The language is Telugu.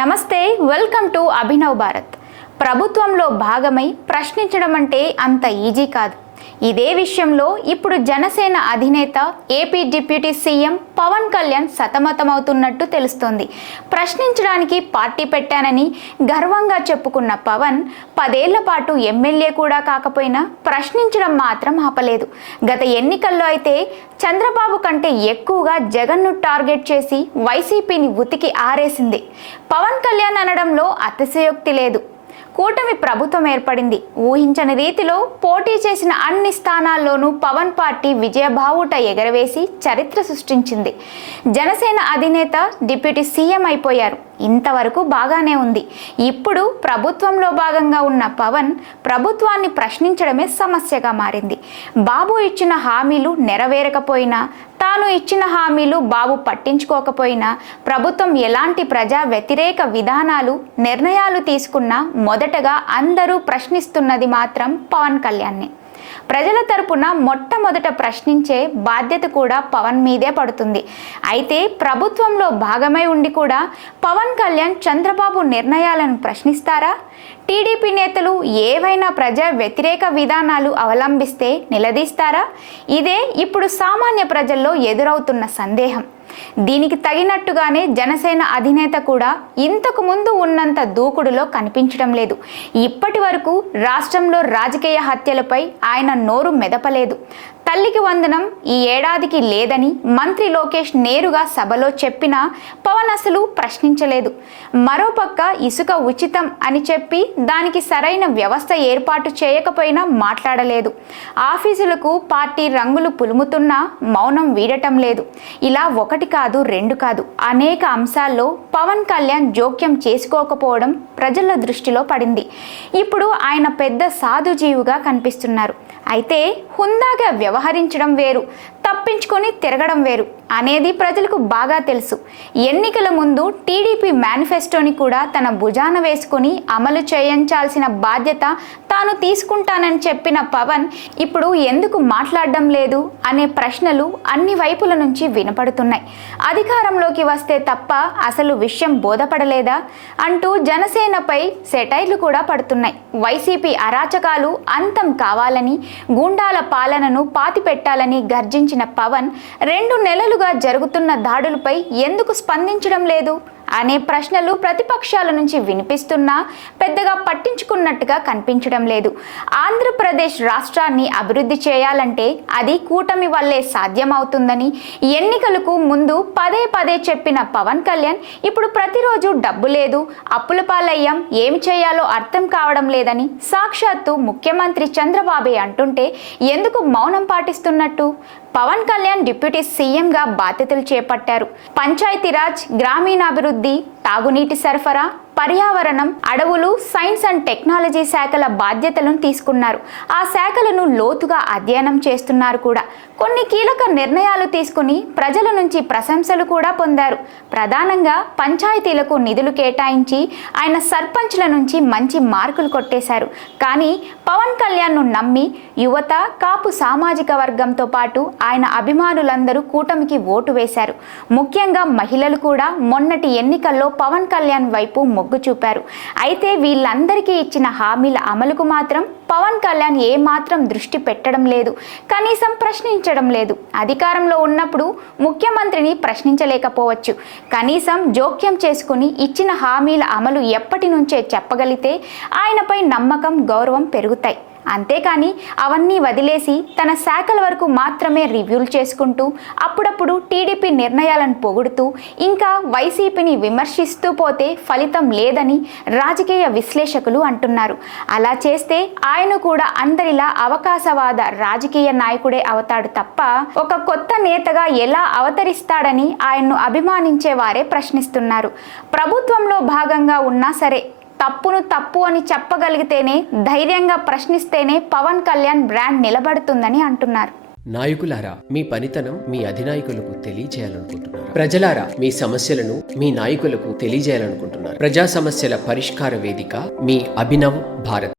నమస్తే, వెల్కమ్ టు అభినవ్ భారత్. ప్రభుత్వంలో భాగమై ప్రశ్నించడం అంటే అంత ఈజీ కాదు. ఇదే విషయంలో ఇప్పుడు జనసేన అధినేత AP deputy CM Pawan Kalyan సతమతమవుతున్నట్టు తెలుస్తోంది. ప్రశ్నించడానికి పార్టీ పెట్టానని గర్వంగా చెప్పుకున్న పవన్ 10 ఏళ్ల పాటు ఎమ్మెల్యే కూడా కాకపోయినా ప్రశ్నించడం మాత్రం ఆపలేదు. గత ఎన్నికల్లో అయితే చంద్రబాబు కంటే ఎక్కువగా జగన్ను టార్గెట్ చేసి వైసీపీని ఉతికి ఆరేసింది. పవన్ కళ్యాణ్ అనడంలో అతిశయోక్తి లేదు. కూటమి ప్రభుత్వం ఏర్పడింది. ఊహించని రీతిలో పోటీ చేసిన అన్ని స్థానాల్లోనూ పవన్ పార్టీ విజయబావుట ఎగరవేసి చరిత్ర సృష్టించింది. జనసేన అధినేత డిప్యూటీ సీఎం అయిపోయారు. ఇంతవరకు బాగానే ఉంది. ఇప్పుడు ప్రభుత్వంలో భాగంగా ఉన్న పవన్ ప్రభుత్వాన్ని ప్రశ్నించడమే సమస్యగా మారింది. బాబు ఇచ్చిన హామీలు నెరవేరకపోయినా, తాను ఇచ్చిన హామీలు బాబు పట్టించుకోకపోయినా, ప్రభుత్వం ఎలాంటి ప్రజా వ్యతిరేక విధానాలు నిర్ణయాలు తీసుకున్నా మొదటగా అందరూ ప్రశ్నిస్తున్నది మాత్రం పవన్ కళ్యాణ్నే. ప్రజల తరపున మొట్టమొదట ప్రశ్నించే బాధ్యత కూడా పవన్ మీదే పడుతుంది. అయితే ప్రభుత్వంలో భాగమై ఉండి కూడా పవన్ కళ్యాణ్ చంద్రబాబు నిర్ణయాలను ప్రశ్నిస్తారా? టీడీపీ నేతలు ఏవైనా ప్రజా వ్యతిరేక విధానాలు అవలంబిస్తే నిలదీస్తారా? ఇదే ఇప్పుడు సామాన్య ప్రజల్లో ఎదురవుతున్న సందేహం. దీనికి తగినట్టుగానే జనసేన అధినేత కూడా ఇంతకు ముందు ఉన్నంత దూకుడులో కనిపించడం లేదు. ఇప్పటి వరకు రాష్ట్రంలో రాజకీయ హత్యలపై ఆయన నోరు మెదపలేదు. తల్లికి వందనం ఈ ఏడాదికి లేదని మంత్రి లోకేష్ నేరుగా సభలో చెప్పినా పవన్ అసలు ప్రశ్నించలేదు. మరోపక్క ఇసుక ఉచితం అని చెప్పి దానికి సరైన వ్యవస్థ ఏర్పాటు చేయకపోయినా మాట్లాడలేదు. ఆఫీసులకు పార్టీ రంగులు పులుముతున్నా మౌనం వీడటం లేదు. ఇలా ఒకటి కాదు, రెండు కాదు, అనేక అంశాల్లో పవన్ కళ్యాణ్ జోక్యం చేసుకోకపోవడం ప్రజల దృష్టిలో పడింది. ఇప్పుడు ఆయన పెద్ద సాధుజీవుగా కనిపిస్తున్నారు. అయితే హుందాగా వ్యవహరించడం వేరు, తప్పించుకొని తిరగడం వేరు అనేది ప్రజలకు బాగా తెలుసు. ఎన్నికల ముందు టీడీపీ మేనిఫెస్టోని కూడా తన భుజాన వేసుకుని అమలు చేయించాల్సిన బాధ్యత తాను తీసుకుంటానని చెప్పిన పవన్ ఇప్పుడు ఎందుకు మాట్లాడడం లేదు అనే ప్రశ్నలు అన్ని వైపుల నుంచి వినపడుతున్నాయి. అధికారంలోకి వస్తే తప్ప అసలు విషయం బోధపడలేదా అంటూ జనసేనపై సెటైర్లు కూడా పడుతున్నాయి. వైసీపీ అరాచకాలు అంతం కావాలని, గూండాల పాలనను పాతిపెట్టాలని గర్జించిన పవన్ 2 నెలలుగా జరుగుతున్న దాడులపై ఎందుకు స్పందించడం లేదు అనే ప్రశ్నలు ప్రతిపక్షాల నుంచి వినిపిస్తున్నా పెద్దగా పట్టించుకున్నట్టుగా కనిపించడం లేదు. ఆంధ్రప్రదేశ్ రాష్ట్రాన్ని అభివృద్ధి చేయాలంటే అది కూటమి వల్లే సాధ్యమవుతుందని ఎన్నికలకు ముందు పదే చెప్పిన పవన్ కళ్యాణ్ ఇప్పుడు ప్రతిరోజు డబ్బు లేదు, అప్పుల పాలయ్యాం, ఏమి చేయాలో అర్థం కావడం లేదని సాక్షాత్తు ముఖ్యమంత్రి చంద్రబాబే అంటుంటే ఎందుకు మౌనం పాటిస్తున్నట్టు? పవన్ కళ్యాణ్ డిప్యూటీ సీఎంగా బాధ్యతలు చేపట్టారు. పంచాయతీరాజ్, గ్రామీణాభివృద్ధి, తాగునీటి సరఫరా, పర్యావరణం, అడవులు, సైన్స్ అండ్ టెక్నాలజీ శాఖల బాధ్యతలను తీసుకున్నారు. ఆ శాఖలను లోతుగా అధ్యయనం చేస్తున్నారు కూడా. కొన్ని కీలక నిర్ణయాలు తీసుకుని ప్రజల నుంచి ప్రశంసలు కూడా పొందారు. ప్రధానంగా పంచాయతీలకు నిధులు కేటాయించి ఆయన సర్పంచ్ల నుంచి మంచి మార్కులు కొట్టేశారు. కానీ పవన్ కళ్యాణ్ను నమ్మి యువత, కాపు సామాజిక వర్గంతో పాటు ఆయన అభిమానులందరూ కూటమికి ఓటు వేశారు. ముఖ్యంగా మహిళలు కూడా మొన్నటి ఎన్నికల్లో పవన్ కళ్యాణ్ వైపు మొగ్గు చూపారు. అయితే వీళ్ళందరికీ ఇచ్చిన హామీల అమలుకు మాత్రం పవన్ కళ్యాణ్ ఏమాత్రం దృష్టి పెట్టడం లేదు, కనీసం ప్రశ్నించడం లేదు. అధికారంలో ఉన్నప్పుడు ముఖ్యమంత్రిని ప్రశ్నించలేకపోవచ్చు, కనీసం జోక్యం చేసుకుని ఇచ్చిన హామీల అమలు ఎప్పటి నుంచే చెప్పగలిగితే ఆయనపై నమ్మకం, గౌరవం పెరుగుతాయి. అంతేకాని అవన్నీ వదిలేసి తన శాఖల వరకు మాత్రమే రివ్యూలు చేసుకుంటూ అప్పుడప్పుడు టీడీపీ నిర్ణయాలను పొగుడుతూ ఇంకా వైసీపీని విమర్శిస్తూ పోతే ఫలితం లేదని రాజకీయ విశ్లేషకులు అంటున్నారు. అలా చేస్తే ఆయన కూడా అందరిలా అవకాశవాద రాజకీయ నాయకుడే అవుతాడు తప్ప ఒక కొత్త నేతగా ఎలా అవతరిస్తాడని ఆయన్ను అభిమానించే వారే ప్రశ్నిస్తున్నారు. ప్రభుత్వంలో భాగంగా ఉన్నా సరే తప్పును తప్పు అని చెప్పగలిగితేనే, ధైర్యంగా ప్రశ్నిస్తేనే పవన్ కళ్యాణ్ బ్రాండ్ నిలబడుతుందని అంటున్నారు. నాయకులారా, మీ పనితనం మీ అధినాయకులకు తెలియజేయాలనుకుంటున్నారు. ప్రజలారా, మీ సమస్యలను మీ నాయకులకు తెలియజేయాలనుకుంటున్నారు. ప్రజా సమస్యల పరిష్కార వేదిక మీ అభినవ్ భారత్.